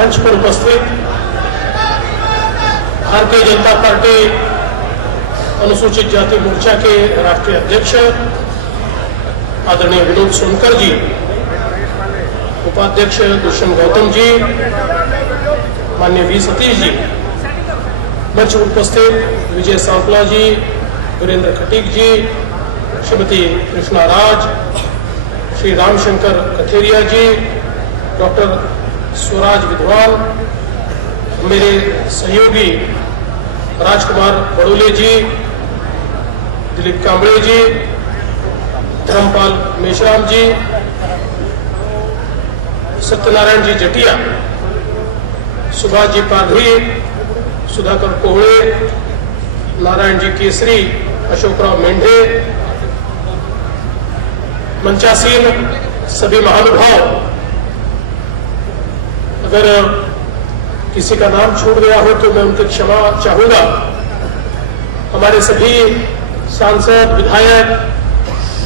मंच पर उपस्थित भारतीय जनता पार्टी अनुसूचित जाति मोर्चा के राष्ट्रीय अध्यक्ष आदरणीय विनोद सोनकर जी, उपाध्यक्ष दुष्यंत गौतम जी, माननीय वी सतीश जी, मंच पर उपस्थित विजय सांपला जी, वीरेंद्र खटीक जी, श्रीमती कृष्णा राज, श्री रामशंकर कथेरिया जी, डॉक्टर स्वराज विद्वान, मेरे सहयोगी राजकुमार बड़ोले जी, दिलीप कांबळे जी, धर्मपाल मेश्राम जी, सत्यनारायण जी जटिया, सुभाष जी पारधी, सुधाकर कोहड़े, नारायण जी केसरी, अशोकराव मेंढे, मंचासीन सभी महानुभाव, अगर किसी का नाम छूट गया हो तो मैं उनकी क्षमा चाहूंगा। हमारे सभी सांसद, विधायक,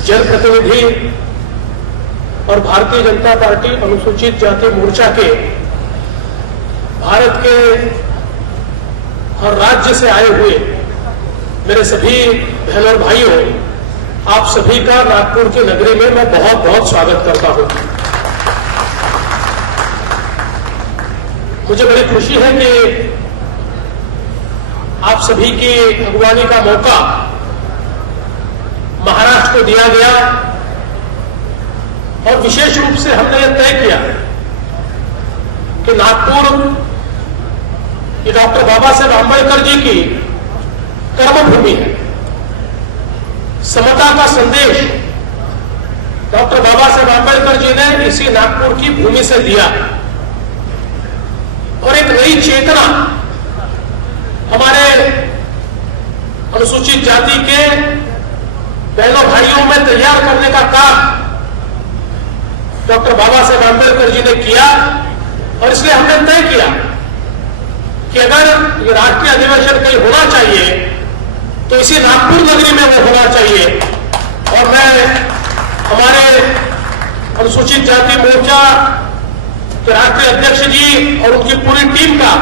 जनप्रतिनिधि और भारतीय जनता पार्टी अनुसूचित जाति मोर्चा के भारत के हर राज्य से आए हुए मेरे सभी बहनों और भाइयों, आप सभी का नागपुर की नगरी में मैं बहुत बहुत स्वागत करता हूं। मुझे बड़ी खुशी है कि आप सभी की अगुवानी का मौका महाराष्ट्र को दिया गया और विशेष रूप से हमने यह तय किया कि नागपुर ये डॉक्टर बाबा साहेब आंबेडकर जी की कर्मभूमि है। समता का संदेश डॉक्टर बाबा साहेब आंबेडकर जी ने इसी नागपुर की भूमि से दिया और एक नई चेतना हमारे अनुसूचित जाति के बहनों भाइयों में तैयार करने का काम डॉक्टर बाबा साहेब आंबेडकर जी ने किया और इसलिए हमने तय किया कि अगर ये राष्ट्रीय अधिवेशन कहीं होना चाहिए तो इसी नागपुर नगरी में वो होना चाहिए। और मैं हमारे अनुसूचित जाति मोर्चा के राष्ट्रीय अध्यक्ष जी और उनकी पूरी टीम का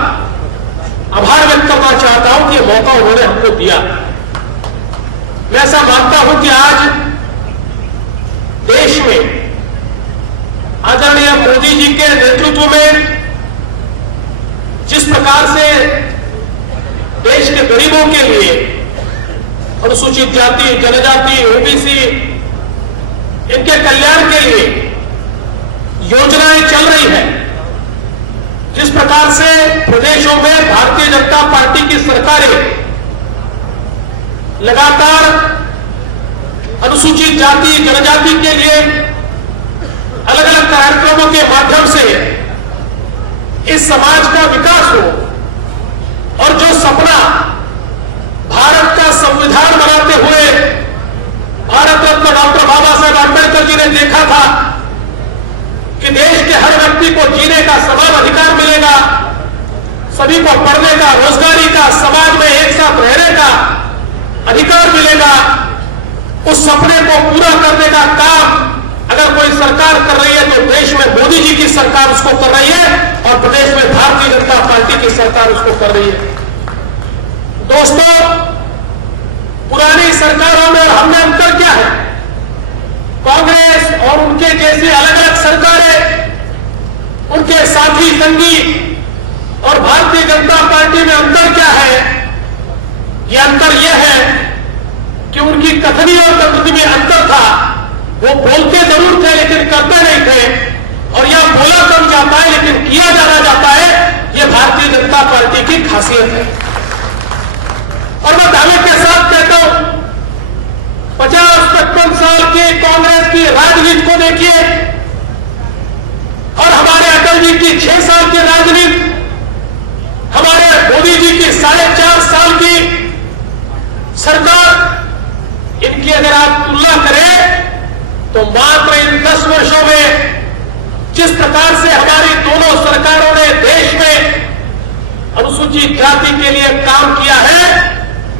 आभार व्यक्त करना चाहता हूं कि यह मौका उन्होंने हमको दिया। मैं ऐसा मानता हूं कि आज देश में आदरणीय मोदी जी के नेतृत्व में जिस प्रकार से देश के गरीबों के लिए, अनुसूचित जाति, जनजाति, ओबीसी, इनके कल्याण के लिए योजनाएं चल रही है, जिस प्रकार से प्रदेशों में भारतीय जनता पार्टी की सरकारें लगातार अनुसूचित जाति, जनजाति के लिए अलग अलग कार्यक्रमों के माध्यम से इस समाज का विकास हो और जो सपना भारत का संविधान बनाते हुए भारत रत्न डॉक्टर बाबा साहेब आंबेडकर जी ने देखा था कि देश के हर व्यक्ति को जीने का समान अधिकार मिलेगा, सभी को पढ़ने का, रोजगारी का, समाज में एक साथ रहने का अधिकार मिलेगा, उस सपने को पूरा करने का काम अगर कोई सरकार कर रही है तो देश में मोदी जी की सरकार उसको कर रही है और प्रदेश में भारतीय जनता पार्टी की सरकार उसको कर रही है। दोस्तों, पुरानी सरकारों में और हमने अंतर क्या है? कांग्रेस और उनके जैसी अलग अलग सरकारें, उनके साथी संगी और भारतीय जनता पार्टी में अंतर क्या है? यह अंतर यह है कि उनकी कथनी और प्रकृति में अंतर था। वो बोलते जरूर थे लेकिन करते नहीं थे, और यह बोला कम जाता है लेकिन किया जाना जाता है। यह भारतीय जनता पार्टी की खासियत है। और मैं दावे के साथ कहता हूं, 50-55 साल की कांग्रेस की राजनीति को देखिए और हमारे अटल जी की 6 साल की राजनीति, हमारे मोदी जी की 4.5 साल की सरकार, इनकी अगर आप तुलना करें तो मात्र इन 10 वर्षों में जिस प्रकार से हमारी दोनों सरकारों ने देश में अनुसूचित जाति के लिए काम किया है,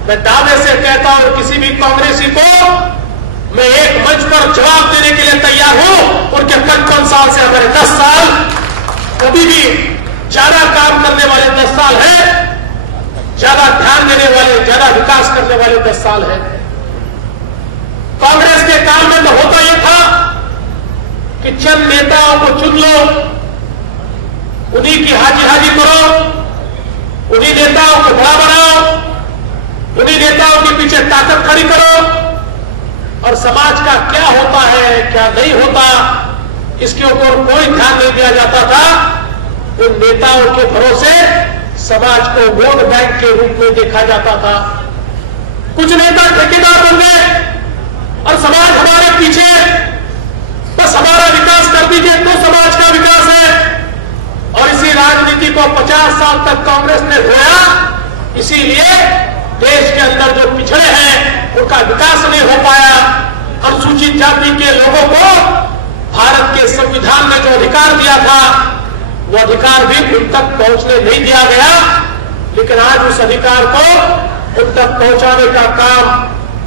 मैं दावे से कहता हूं किसी भी कांग्रेसी को मैं एक मंच पर जवाब देने के लिए तैयार हूं। उनके 55 साल से हमारे 10 साल कभी भी ज्यादा काम करने वाले 10 साल है, ज्यादा ध्यान देने वाले, ज्यादा विकास करने वाले 10 साल है। कांग्रेस के काल में तो होता यह था कि चंद नेताओं को चुन लो, उन्हीं की हाजी हाजी करो, उन्हीं नेताओं को बड़ा बनाओ, उन्हीं नेताओं के पीछे ताकत खड़ी करो और समाज का क्या होता है क्या नहीं होता इसके ऊपर कोई ध्यान नहीं दिया जाता था। उन नेताओं के भरोसे समाज को वोट बैंक के रूप में देखा जाता था। कुछ नेता ठेकेदार बन गए और समाज हमारे पीछे, बस हमारा विकास कर दीजिए तो समाज का विकास है। और इसी राजनीति को 50 साल तक कांग्रेस ने धोया, इसीलिए देश के अंदर जो पिछड़े हैं उनका विकास नहीं हो पाया। अनुसूचित जाति के लोगों को भारत के संविधान ने जो अधिकार दिया था वो अधिकार भी उन तक पहुंचने नहीं दिया गया, लेकिन आज उस अधिकार को उन तक पहुंचाने का काम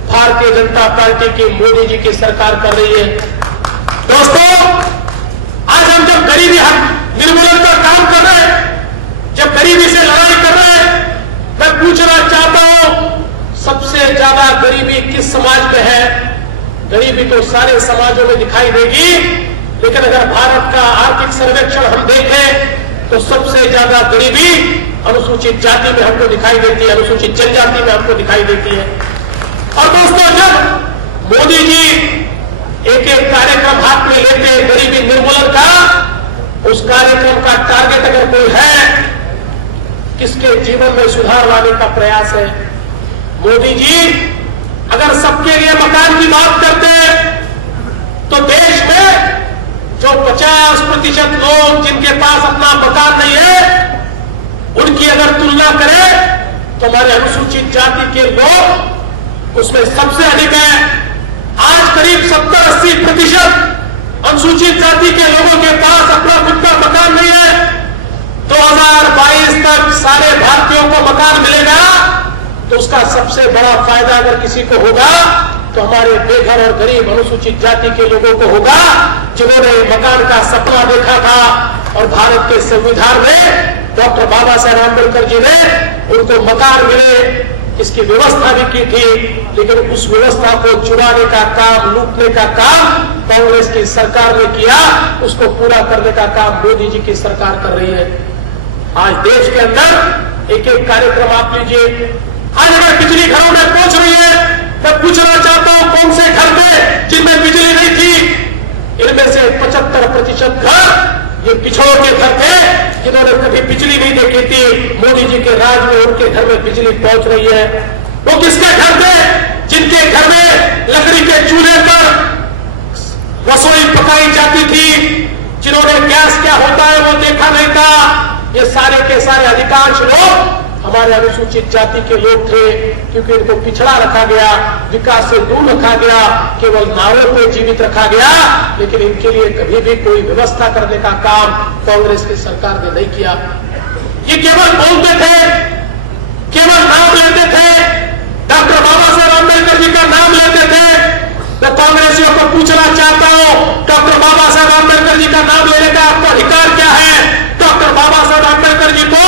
भारतीय जनता पार्टी की मोदी जी की सरकार कर रही है। दोस्तों, आज हम जब गरीबी निर्मूलन का काम कर रहे हैं, जब गरीबी से लड़ाई कर रहे हैं, मैं पूछना चाहता हूं सबसे ज्यादा गरीबी किस समाज में है? गरीबी तो सारे समाजों में दिखाई देगी, लेकिन अगर भारत का आर्थिक सर्वेक्षण हम देखें तो सबसे ज्यादा गरीबी अनुसूचित जाति में हमको दिखाई देती है, अनुसूचित जनजाति में हमको दिखाई देती है। और दोस्तों, जब मोदी जी एक एक कार्यक्रम हाथ में लेते हैं गरीबी निर्मूलन का, उस कार्यक्रम का टारगेट अगर कोई है, किसके जीवन में सुधार लाने का प्रयास है। मोदी जी अगर सबके लिए मकान की बात करते हैं तो देश में जो 50% लोग जिनके पास अपना मकान नहीं है, उनकी अगर तुलना करें तो हमारे अनुसूचित जाति के लोग उसमें सबसे अधिक है। आज करीब 70-80% अनुसूचित जाति के लोगों के पास अपना खुद का मकान नहीं है। 2022 तक सारे भारतीयों को मकान मिलेगा तो उसका सबसे बड़ा फायदा अगर किसी को होगा तो हमारे बेघर और गरीब अनुसूचित जाति के लोगों को होगा, जिन्होंने मकान का सपना देखा था और भारत के संविधान में डॉक्टर बाबा साहेब आंबेडकर जी ने उनको मकान मिले इसकी व्यवस्था भी की थी, लेकिन उस व्यवस्था को चुराने का काम, लूटने का काम कांग्रेस की सरकार ने किया। उसको पूरा करने का काम मोदी जी की सरकार कर रही है। आज देश के अंदर एक एक कार्यक्रम आप लीजिए। आज अगर बिजली घरों में पहुंच रही है, मैं पूछना चाहता हूं कौन से घर थे जिनमें बिजली नहीं थी? इनमें से 75% घर ये पिछड़ों के घर थे जिन्होंने कभी बिजली नहीं देखी थी। मोदी जी के राज में उनके घर में बिजली पहुंच रही है। वो किसके घर थे? जिनके घर में लकड़ी के चूल्हे पर रसोई पकाई जाती थी, जिन्होंने गैस क्या होता है वो देखा नहीं था। ये सारे के सारे अधिकांश लोग हमारे अनुसूचित जाति के लोग थे, क्योंकि इनको पिछड़ा रखा गया, विकास से दूर रखा गया, केवल नावों को जीवित रखा गया, लेकिन इनके लिए कभी भी कोई व्यवस्था करने का काम कांग्रेस की सरकार ने नहीं किया। ये केवल बोलते थे, केवल नाम लेते थे, डॉक्टर बाबा साहेब आंबेडकर जी का नाम लेते थे। मैं कांग्रेसियों को पूछना चाहता हूं, डॉक्टर बाबा साहेब आंबेडकर जी का नाम लेने का आपका अधिकार क्या है? डॉक्टर बाबा साहेब आंबेडकर जी को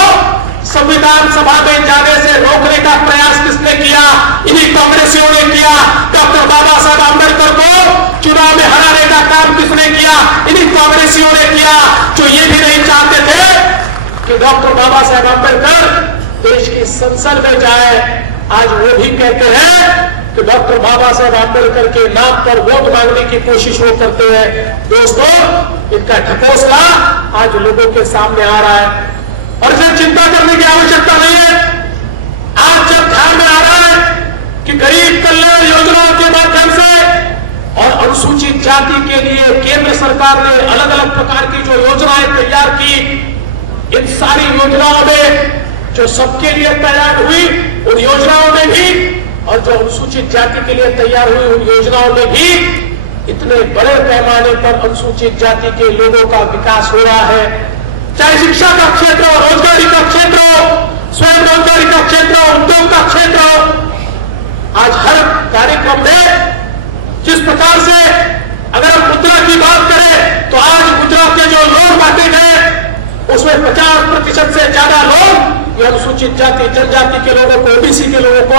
संविधान सभा में जाने से रोकने का प्रयास किसने किया? इन्हीं कांग्रेसियों ने किया। डॉक्टर बाबा साहब आंबेडकर को चुनाव में हराने का काम किसने किया? इन्हीं कांग्रेसियों ने किया, जो ये भी नहीं चाहते थे कि डॉक्टर बाबा साहब आंबेडकर देश की संसद में जाए। आज वो भी कहते हैं कि डॉक्टर बाबा साहब आंबेडकर के नाम पर वोट मांगने की कोशिश वो करते हैं। दोस्तों, इनका ढकोसला आज लोगों के सामने आ रहा है और इसे चिंता करने की आवश्यकता नहीं है। आज जब ध्यान में आ रहा है कि गरीब कल्याण योजनाओं के माध्यम से और अनुसूचित जाति के लिए केंद्र सरकार ने अलग अलग प्रकार की जो योजनाएं तैयार की, इन सारी योजनाओं में जो सबके लिए तैयार हुई उन योजनाओं में भी और जो अनुसूचित जाति के लिए तैयार हुई उन योजनाओं में भी इतने बड़े पैमाने पर अनुसूचित जाति के लोगों का विकास हो रहा है। चाहे शिक्षा का क्षेत्र हो, रोजगारी का क्षेत्र हो, स्वयं रोजगारी का क्षेत्र हो, उद्योग का क्षेत्र हो, आज हर कार्यक्रम में जिस प्रकार से अगर हम मुद्रा की बात करें तो आज मुद्रा के जो लोन बांटे गए उसमें उसमें 50% से ज्यादा लोग ये अनुसूचित जाति जनजाति के लोगों को, ओबीसी के लोगों को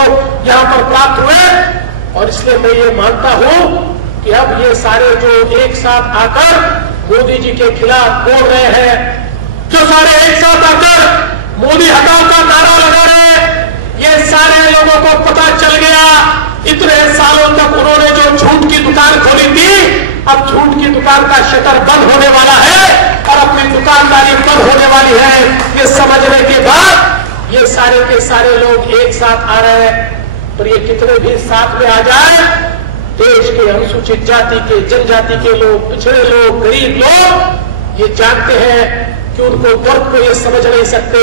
यहां पर प्राप्त हुए। और इसलिए मैं ये मानता हूं कि अब ये सारे जो एक साथ आकर मोदी जी के खिलाफ बोल रहे हैं, जो सारे एक साथ आकर मोदी हटाओ का नारा लगा रहे हैं, ये सारे लोगों को पता चल गया इतने सालों तक उन्होंने जो झूठ की दुकान खोली थी, अब झूठ की दुकान का शटर बंद होने वाला है और अपनी दुकानदारी बंद होने वाली है। ये समझने के बाद ये सारे के सारे लोग एक साथ आ रहे हैं। और ये कितने भी साथ में आ जाए, देश के अनुसूचित जाति के, जनजाति के लोग, पिछड़े लोग, गरीब लोग ये जानते हैं कि उनको दर्द को ये समझ नहीं सकते।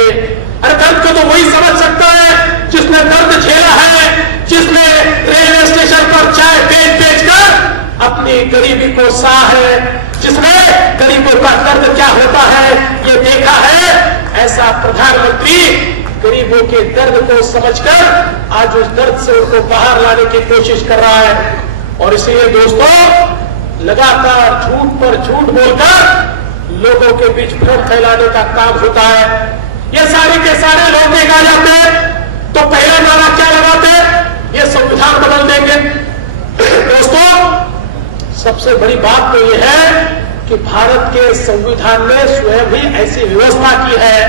अरे दर्द को तो वही समझ सकता है जिसने दर्द झेला है, जिसने रेलवे स्टेशन पर चाय बेच कर अपनी गरीबी को सहा है, जिसने गरीबों का दर्द क्या होता है ये देखा है। ऐसा प्रधानमंत्री गरीबों के दर्द को समझकर आज उस दर्द से उनको बाहर लाने की कोशिश कर रहा है। और इसलिए दोस्तों, लगातार झूठ पर झूठ बोलकर लोगों के बीच भ्रम फैलाने का काम होता है। ये सारे के सारे लोग एक आ जाते तो पहला नारा क्या लगाते, ये संविधान बदल देंगे। दोस्तों, सबसे बड़ी बात तो ये है कि भारत के संविधान ने स्वयं ही ऐसी व्यवस्था की है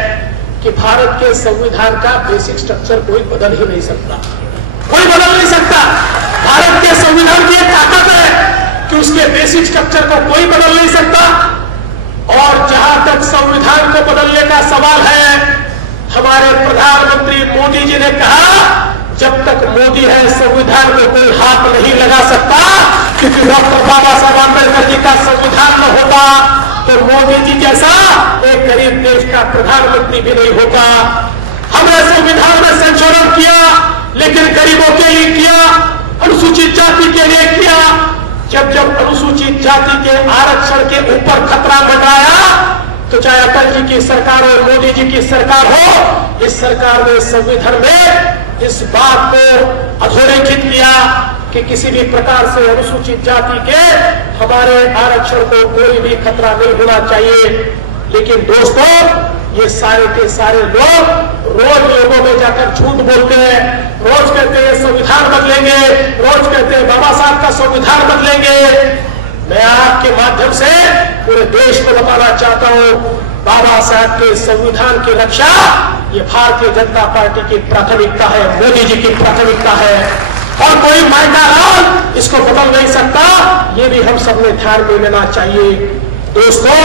कि भारत के संविधान का बेसिक स्ट्रक्चर कोई बदल ही नहीं सकता, कोई बदल नहीं सकता। भारत के संविधान की एक ताकत है कि उसके बेसिक स्ट्रक्चर को कोई बदल नहीं सकता। और जहां तक संविधान को बदलने का सवाल है, हमारे प्रधानमंत्री मोदी जी ने कहा जब तक मोदी है संविधान में कोई हाथ नहीं लगा सकता, क्योंकि डॉक्टर बाबा साहब आंबेडकर जी का संविधान न होता तो मोदी जी जैसा एक गरीब देश का प्रधानमंत्री भी नहीं होता। हमने संविधान में संशोधन किया, लेकिन गरीबों के लिए किया, अनुसूचित जाति के लिए किया। जब जब अनुसूचित जाति के आरक्षण के ऊपर खतरा मंडराया, तो चाहे अटल जी की सरकार हो, मोदी जी की सरकार हो, इस सरकार ने संविधान में इस बात को अधोरेखित किया कि किसी भी प्रकार से अनुसूचित जाति के हमारे आरक्षण को कोई भी खतरा नहीं होना चाहिए। लेकिन दोस्तों, ये सारे के सारे लोग रोज लोगों में जाकर झूठ बोलते हैं, रोज कहते हैं संविधान बदलेंगे, रोज कहते हैं बाबा साहब का संविधान बदलेंगे। मैं आपके माध्यम से पूरे देश को बताना चाहता हूं, बाबा साहब के संविधान की रक्षा ये भारतीय जनता पार्टी की प्राथमिकता है, मोदी जी की प्राथमिकता है, और कोई माइका लाल इसको बदल नहीं सकता। ये भी हम सबने ध्यान में लेना चाहिए। दोस्तों,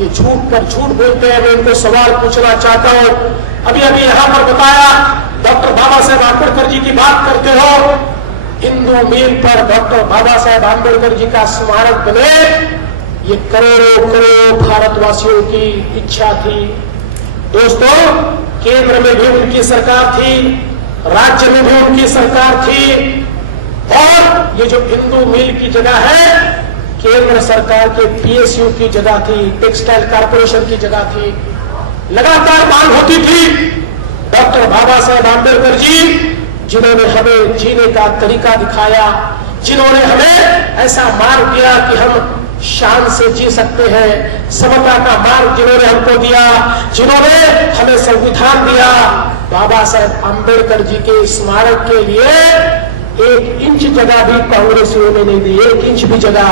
ये झूठ पर झूठ बोलते हैं। मैं इनको सवाल पूछना चाहता हूं, अभी अभी यहां पर बताया डॉक्टर बाबा साहेब आंबेडकर जी की बात करते हो, हिंदू मील पर डॉक्टर बाबा साहेब आंबेडकर जी का स्मारक बने, ये करोड़ों करोड़ों भारतवासियों की इच्छा थी। दोस्तों, केंद्र में भी उनकी सरकार थी, राज्य में भी उनकी सरकार थी, और ये जो हिंदू मील की जगह है केंद्र सरकार के पीएसयू की जगह थी, टेक्सटाइल कॉर्पोरेशन की जगह थी। लगातार मांग होती थी। डॉक्टर बाबा साहेब आंबेडकर जी, जिन्होंने हमें जीने का तरीका दिखाया, जिन्होंने हमें ऐसा मार्ग दिया कि हम शान से जी सकते हैं, समता का मार्ग जिन्होंने हमको दिया, जिन्होंने हमें संविधान दिया, बाबा साहेब आंबेडकर जी के स्मारक के लिए 1 इंच जगह भी कांग्रेसियों ने नहीं दी। 1 इंच भी जगह।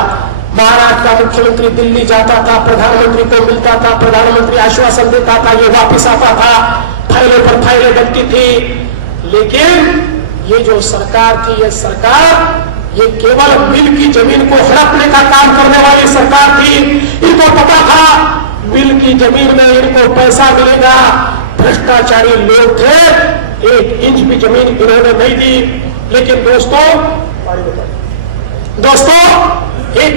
महाराष्ट्र का मुख्यमंत्री दिल्ली जाता था, प्रधानमंत्री को मिलता था, प्रधानमंत्री आश्वासन देता था, ये वापिस आता था, फाइलों पर फाइलें बनती थी। लेकिन ये जो सरकार थी, ये सरकार ये केवल मिल की जमीन को हड़पने का काम करने वाली सरकार थी। इनको पता था मिल की जमीन में इनको पैसा मिलेगा। भ्रष्टाचारी लोग थे, 1 इंच भी जमीन इन्होंने नहीं दी। लेकिन दोस्तों 1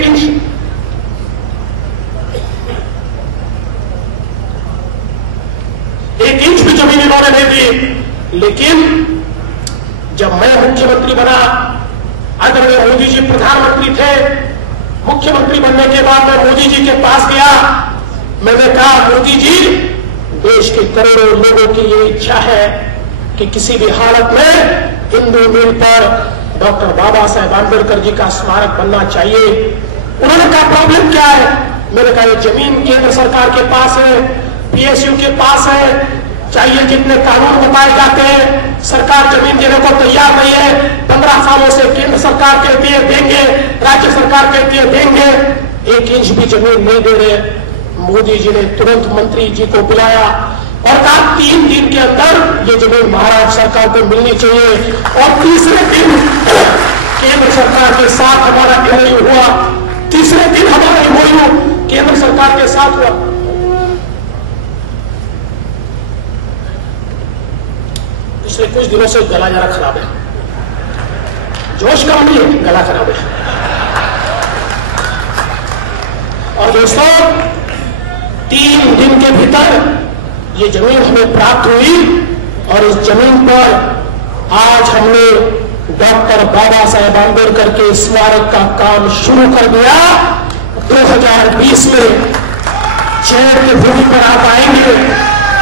इंच भी जमीन इन्होंने नहीं दी। लेकिन जब मैं मुख्यमंत्री बना, आदरणीय मोदी जी प्रधानमंत्री थे, मुख्यमंत्री बनने के बाद मैं मोदी जी के पास गया। मैंने कहा, मोदी जी, देश के करोड़ों लोगों की ये इच्छा है कि किसी भी हालत में हिंदू मील पर डॉक्टर बाबा साहेब आंबेडकर जी का स्मारक बनना चाहिए। उन्होंने कहा, प्रॉब्लम क्या है? मैंने कहा, ये जमीन केंद्र सरकार के पास है, पीएसयू के पास है, चाहिए कितने कानून बताए जाते हैं, सरकार जमीन देने को तैयार नहीं है। 15 सालों से केंद्र सरकार कहती है देंगे, राज्य सरकार कहती है देंगे, 1 इंच भी जमीन नहीं दे रहे। मोदी जी ने तुरंत मंत्री जी को बुलाया और कहा 3 दिन के अंदर ये जमीन महाराष्ट्र सरकार को मिलनी चाहिए। और तीसरे दिन केंद्र सरकार के साथ हमारा एमओयू हुआ, तीसरे दिन हमारा एमओयू केंद्र सरकार के साथ हुआ। पिछले कुछ दिनों से गला जरा खराब है, जोश कम नहीं है, गला खराब है। और दोस्तों 3 दिन के भीतर ये जमीन हमें प्राप्त हुई और इस जमीन पर आज हमने डॉक्टर बाबा साहेब आंबेडकर के स्मारक का काम शुरू कर दिया। 2020 में चैन की भूमि पर आप आएंगे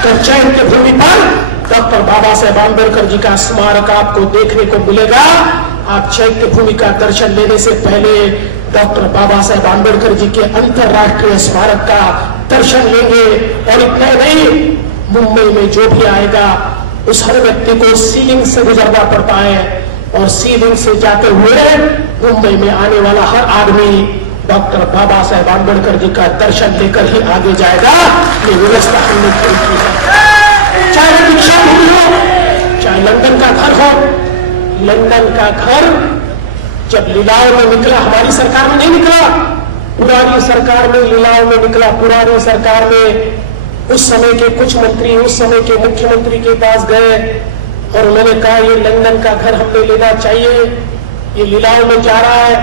तो चैन की भूमि पर डॉक्टर बाबा साहेब आंबेडकर जी का स्मारक आपको देखने को मिलेगा। आप चैत्य भूमि का दर्शन लेने से पहले डॉक्टर बाबा साहेब आंबेडकर जी के अंतर्राष्ट्रीय स्मारक का दर्शन लेंगे। और इतना नहीं, मुंबई में जो भी आएगा उस हर व्यक्ति को सीलिंग से गुजरना पड़ता है और सीलिंग से जाते हुए मुंबई में आने वाला हर आदमी डॉक्टर बाबा साहेब आंबेडकर जी का दर्शन लेकर ही आगे जाएगा। ये व्यवस्था हमने की है। चाहे वो दीक्षा भूमि हो, चाहे लंदन का घर हो। लंदन का घर जब लीलाओं में निकला, हमारी सरकार में नहीं निकला, पुरानी सरकार में लीलाओं में निकला। पुरानी सरकार में उस समय के कुछ मंत्री उस समय के मुख्यमंत्री के पास गए और उन्होंने कहा ये लंदन का घर हमें लेना चाहिए, ये लीलाओं में जा रहा है,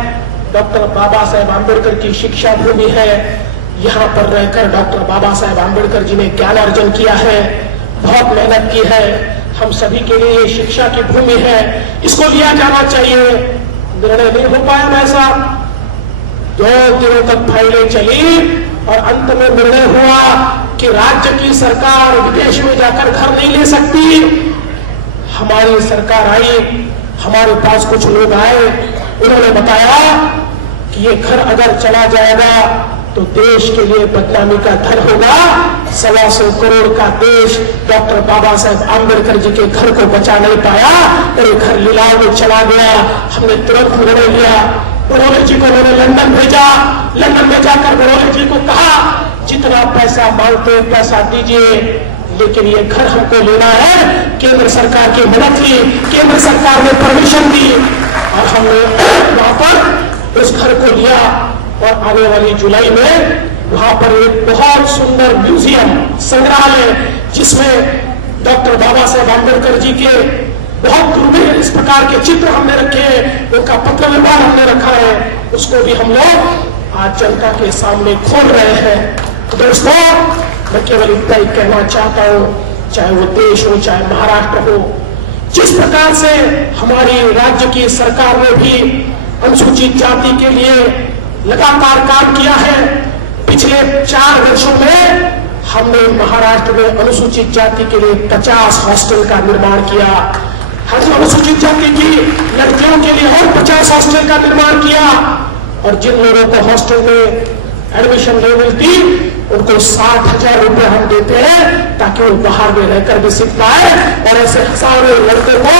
डॉक्टर बाबा साहेब आंबेडकर की शिक्षा भूमि है, यहाँ पर रहकर डॉक्टर बाबा साहेब आंबेडकर जी ने ज्ञान अर्जन किया है, बहुत मेहनत की है, हम सभी के लिए ये शिक्षा की भूमि है, इसको लिया जाना चाहिए। निर्णय नहीं हो पाया वैसा, 2 दिनों तक फाइलें चली और अंत में निर्णय हुआ कि राज्य की सरकार विदेश में जाकर घर नहीं ले सकती। हमारी सरकार आई, हमारे पास कुछ लोग आए, उन्होंने बताया कि ये घर अगर चला जाएगा तो देश के लिए बदनामी का घर होगा। 125 करोड़ का देश डॉक्टर बाबा साहेब आंबेडकर जी के घर को बचा नहीं पाया और ये घर लीलाओं में चला गया। हमने तुरंत निर्णय लिया, बरोले जी को मैंने लंदन भेजा। लंदन में जाकर बरोले जी को कहा जितना पैसा मांगते पैसा दीजिए, लेकिन ये घर हमको लेना है। केंद्र सरकार की मदद ली, केंद्र सरकार ने परमिशन दी और हमने वहां पर उस घर को लिया। और आने वाली जुलाई में वहां पर एक बहुत सुंदर म्यूजियम संग्रहालय, जिसमें डॉक्टर बाबा साहेब आंबेडकर जी के बहुत दुर्मिल इस प्रकार के चित्र हमने रखे हैं, उनका पत्र व्यवहार हमने रखा है, उसको भी हम लोग आज जनता के सामने खोल रहे हैं। तो दोस्तों, मैं केवल इतना ही कहना चाहता हूं, चाहे वो देश हो चाहे महाराष्ट्र हो, जिस प्रकार से हमारी राज्य की सरकार ने भी अनुसूचित जाति के लिए लगातार काम किया है। पिछले 4 वर्षों में हमने महाराष्ट्र में अनुसूचित जाति के लिए 50 हॉस्टल का निर्माण किया। हम अनुसूचित जाति की लड़कियों के लिए और 50 हॉस्टल का निर्माण किया। और जिन लोगों को हॉस्टल में एडमिशन नहीं मिलती उनको 60,000 रुपए हम देते हैं ताकि वो बाहर में रहकर भी सीख पाए। और ऐसे हजारों लड़कों को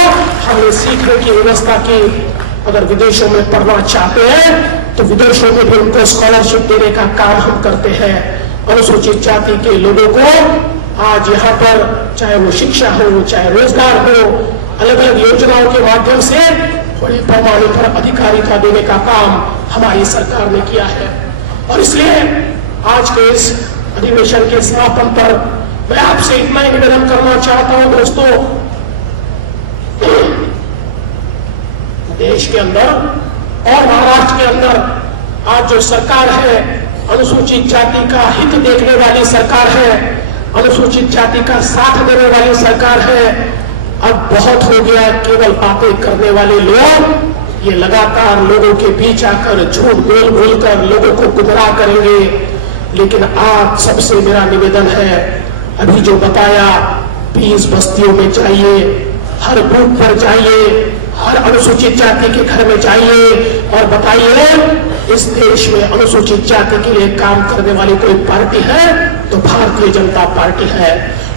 हमने सीखने की व्यवस्था की। अगर विदेशों में पढ़ना चाहते हैं तो विदेशों में भी उनको स्कॉलरशिप देने का काम हम करते हैं। अनुसूचित जाति के लोगों को आज यहाँ पर चाहे वो शिक्षा हो चाहे रोजगार हो, अलग अलग योजनाओं के माध्यम से बड़े पैमाने पर अधिकारिता देने का काम हमारी सरकार ने किया है। और इसलिए आज के इस अधिवेशन के समापन पर मैं आपसे इतना ही निवेदन करना चाहता हूं दोस्तों, देश के अंदर और महाराष्ट्र के अंदर आज जो सरकार है अनुसूचित जाति का हित देखने वाली सरकार है, अनुसूचित जाति का साथ देने वाली सरकार है। अब बहुत हो गया केवल बातें करने वाले लोग, ये लगातार लोगों के बीच आकर झूठ बोल बोल कर लोगों को गुमराह करेंगे। लेकिन आज सबसे मेरा निवेदन है, अभी जो बताया 20 बस्तियों में जाइए, हर बूथ पर जाइए, हर अनुसूचित जाति के घर में जाइए और बताइए इस देश में अनुसूचित जाति के लिए काम करने वाली कोई पार्टी है? तो भारतीय जनता पार्टी है।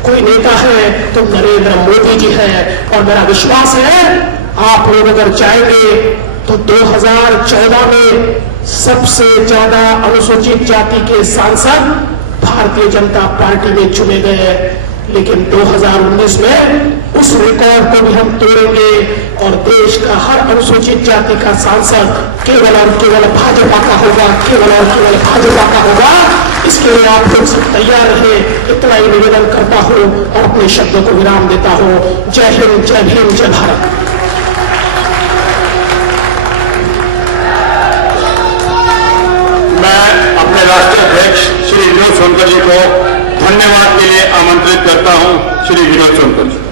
कोई नेता है तो नरेंद्र मोदी जी है। और मेरा विश्वास है आप लोग अगर चाहेंगे तो 2014 में सबसे ज्यादा अनुसूचित जाति के सांसद भारतीय जनता पार्टी में चुने गए, लेकिन 2019 में उस रिकॉर्ड को भी हम तोड़ेंगे और देश का हर अनुसूचित जाति का सांसद केवल और केवल भाजपा का होगा, केवल और केवल भाजपा का होगा। इसके लिए आप लोग सब तैयार रहे, इतना ही निवेदन करता हूं और अपने शब्दों को विराम देता हूं। जय हिंद, जय भीम, जय भारत। मैं अपने राष्ट्रीय अध्यक्ष श्री विनोद सोनकर जी को धन्यवाद के लिए आमंत्रित करता हूं। श्री विनोद सोनकर जी।